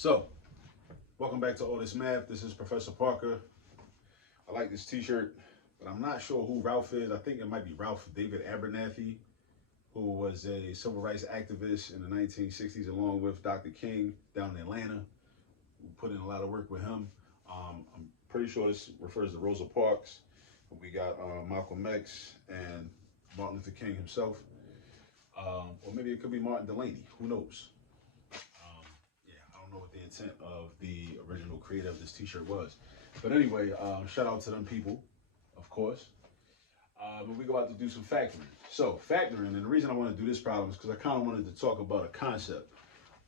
So, welcome back to All This Math. This is Professor Parker. I like this t-shirt, but I'm not sure who Ralph is. I think it might be Ralph David Abernathy, who was a civil rights activist in the 1960s along with Dr. King down in Atlanta. We put in a lot of work with him. I'm pretty sure this refers to Rosa Parks. We got Malcolm X and Martin Luther King himself. Or maybe it could be Martin Delaney. Who knows? I don't know what the intent of the original creator of this t-shirt was. But anyway, shout out to them people, of course. But we go out to do some factoring. So factoring, and the reason I want to do this problem is because I kind of wanted to talk about a concept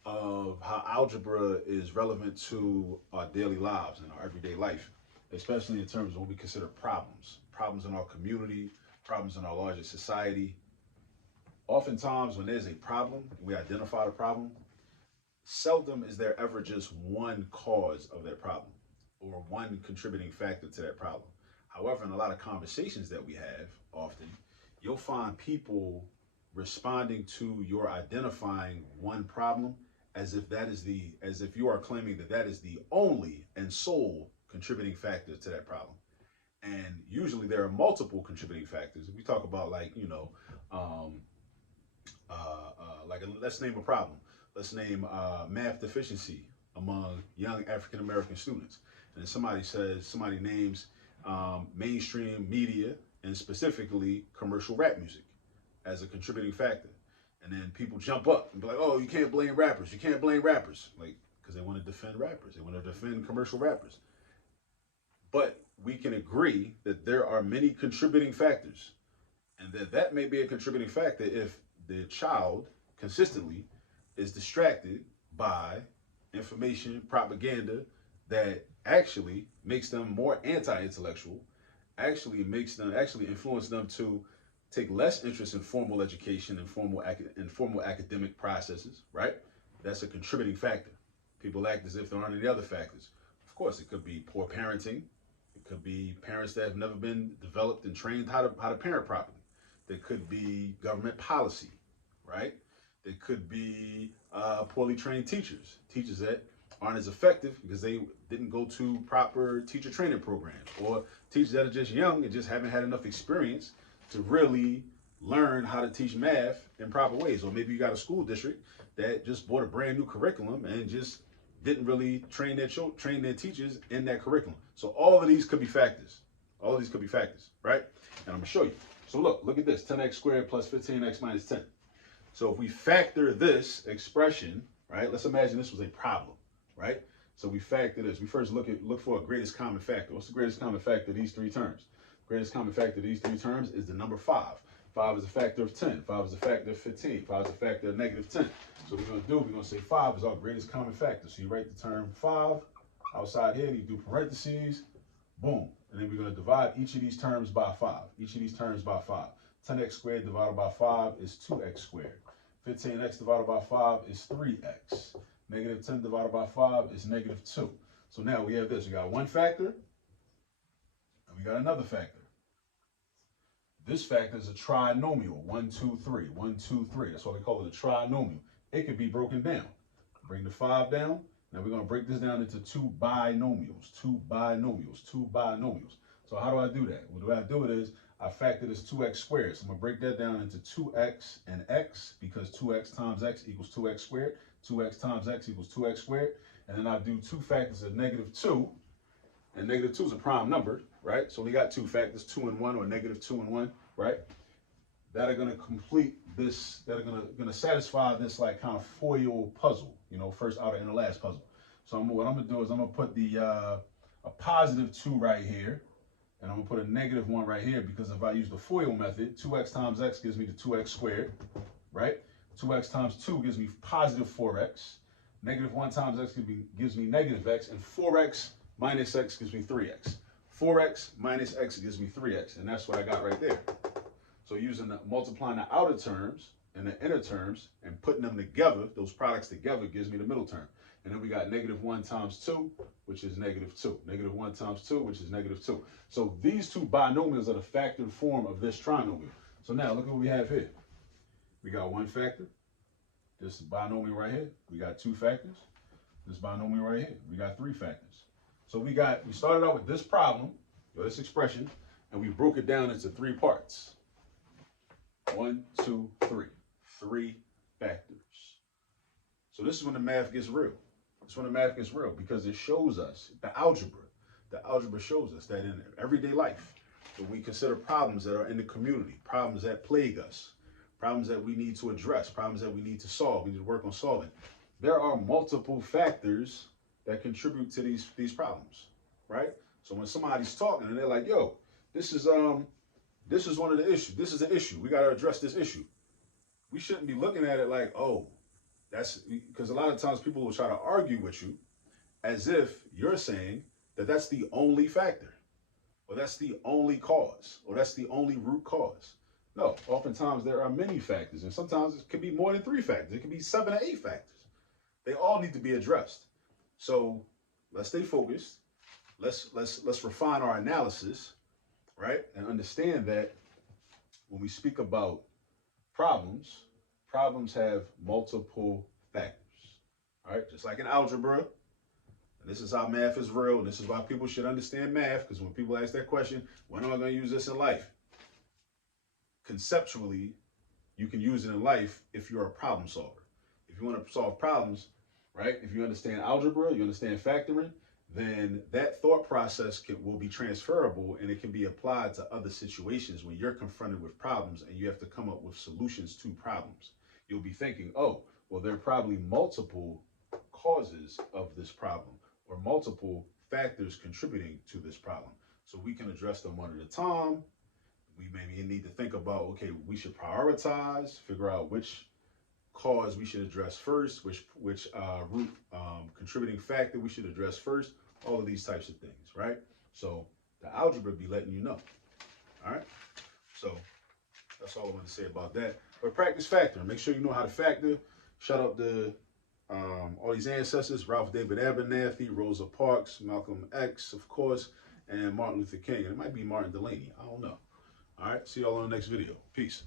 of how algebra is relevant to our daily lives and our everyday life, especially in terms of what we consider problems in our community, problems in our larger society. Oftentimes when there's a problem, we identify the problem, seldom is there ever just one cause of that problem or one contributing factor to that problem. However, in a lot of conversations that we have, often, you'll find people responding to your identifying one problem as if you are claiming that that is the only and sole contributing factor to that problem. And usually there are multiple contributing factors. If we talk about let's name a problem. Let's name math deficiency among young African American students. And somebody names mainstream media and specifically commercial rap music as a contributing factor. And then people jump up and be like, oh, you can't blame rappers. You can't blame rappers. Like, because they want to defend rappers. They want to defend commercial rappers. But we can agree that there are many contributing factors. And that may be a contributing factor if the child consistently is distracted by information, propaganda that actually makes them more anti-intellectual, actually influence them to take less interest in formal education and formal academic processes, right? That's a contributing factor. People act as if there aren't any other factors. Of course, it could be poor parenting. It could be parents that have never been developed and trained how to parent properly. There could be government policy, right? There could be poorly trained teachers that aren't as effective because they didn't go to proper teacher training programs, or teachers that are just young and just haven't had enough experience to really learn how to teach math in proper ways. Or maybe you got a school district that just bought a brand new curriculum and just didn't really train their teachers in that curriculum. So all of these could be factors. All of these could be factors, right? And I'm gonna show you. So look at this, 10x squared plus 15x minus 10. So if we factor this expression, right, let's imagine this was a problem, right? So we factor this. We first look for a greatest common factor. What's the greatest common factor of these three terms? Greatest common factor of these three terms is the number 5. 5 is a factor of 10. 5 is a factor of 15. 5 is a factor of negative 10. So what we're going to say 5 is our greatest common factor. So you write the term 5 outside here, and you do parentheses, boom. And then we're going to divide each of these terms by 5. Each of these terms by 5. 10x squared divided by 5 is 2x squared. 15x divided by 5 is 3x. Negative 10 divided by 5 is negative 2. So now we have this. We got one factor, and we got another factor. This factor is a trinomial. 1, 2, 3. 1, 2, 3. That's why we call it a trinomial. It can be broken down. Bring the 5 down. Now we're going to break this down into two binomials. So how do I do that? Well, the way I do it is I factor this 2x squared. So I'm going to break that down into 2x and x, because 2x times x equals 2x squared. 2x times x equals 2x squared. And then I do two factors of negative 2. And negative 2 is a prime number, right? So we got two factors, 2 and 1, or negative 2 and 1, right? That are going to complete this, that are going to satisfy this like kind of foil puzzle, you know, first outer and the last puzzle. So what I'm going to do is I'm going to put a positive 2 right here, and I'm going to put a negative 1 right here, because if I use the FOIL method, 2x times x gives me the 2x squared, right? 2x times 2 gives me positive 4x. Negative 1 times x gives me negative x, and 4x minus x gives me 3x. 4x minus x gives me 3x, and that's what I got right there. So multiplying the outer terms and the inner terms and putting them together, those products together, gives me the middle term. And then we got negative 1 times 2, which is negative 2. Negative 1 times 2, which is negative 2. So these two binomials are the factored form of this trinomial. So now look what we have here. We got one factor, this binomial right here. We got two factors. this binomial right here. We got 3 factors. So we started out with this problem, or this expression, and we broke it down into 3 parts. 1, 2, 3. 3 factors. So this is when the math gets real. This is when the math gets real because it shows us, the algebra shows us that in everyday life, when we consider problems that are in the community, problems that plague us, problems that we need to address, problems that we need to solve, we need to work on solving, there are multiple factors that contribute to these problems, right? So when somebody's talking and they're like, yo, this is one of the issues. This is an issue. We got to address this issue. We shouldn't be looking at it like, oh, that's because a lot of times people will try to argue with you as if you're saying that that's the only factor, or that's the only cause, or that's the only root cause. No, oftentimes there are many factors, and sometimes it could be more than 3 factors. It could be 7 or 8 factors. They all need to be addressed. So let's stay focused. Let's refine our analysis, right? And understand that when we speak about problems have multiple factors, all right? Just like in algebra, and this is how math is real, and this is why people should understand math, because when people ask that question, when am I going to use this in life? Conceptually, you can use it in life if you're a problem solver. If you want to solve problems, right? If you understand algebra, you understand factoring, then that thought process will be transferable, and it can be applied to other situations when you're confronted with problems and you have to come up with solutions to problems. You'll be thinking, oh, well, there are probably multiple causes of this problem or multiple factors contributing to this problem. So we can address them one at a time. We maybe need to think about, okay, we should prioritize, figure out which cause we should address first, which root contributing factor we should address first, all of these types of things, right? So the algebra be letting you know, all right? So that's all I want to say about that. But practice factoring. Make sure you know how to factor. Shut up all these ancestors, Ralph David Abernathy, Rosa Parks, Malcolm X, of course, and Martin Luther King. And it might be Martin Delaney. I don't know. All right, see y'all on the next video. Peace.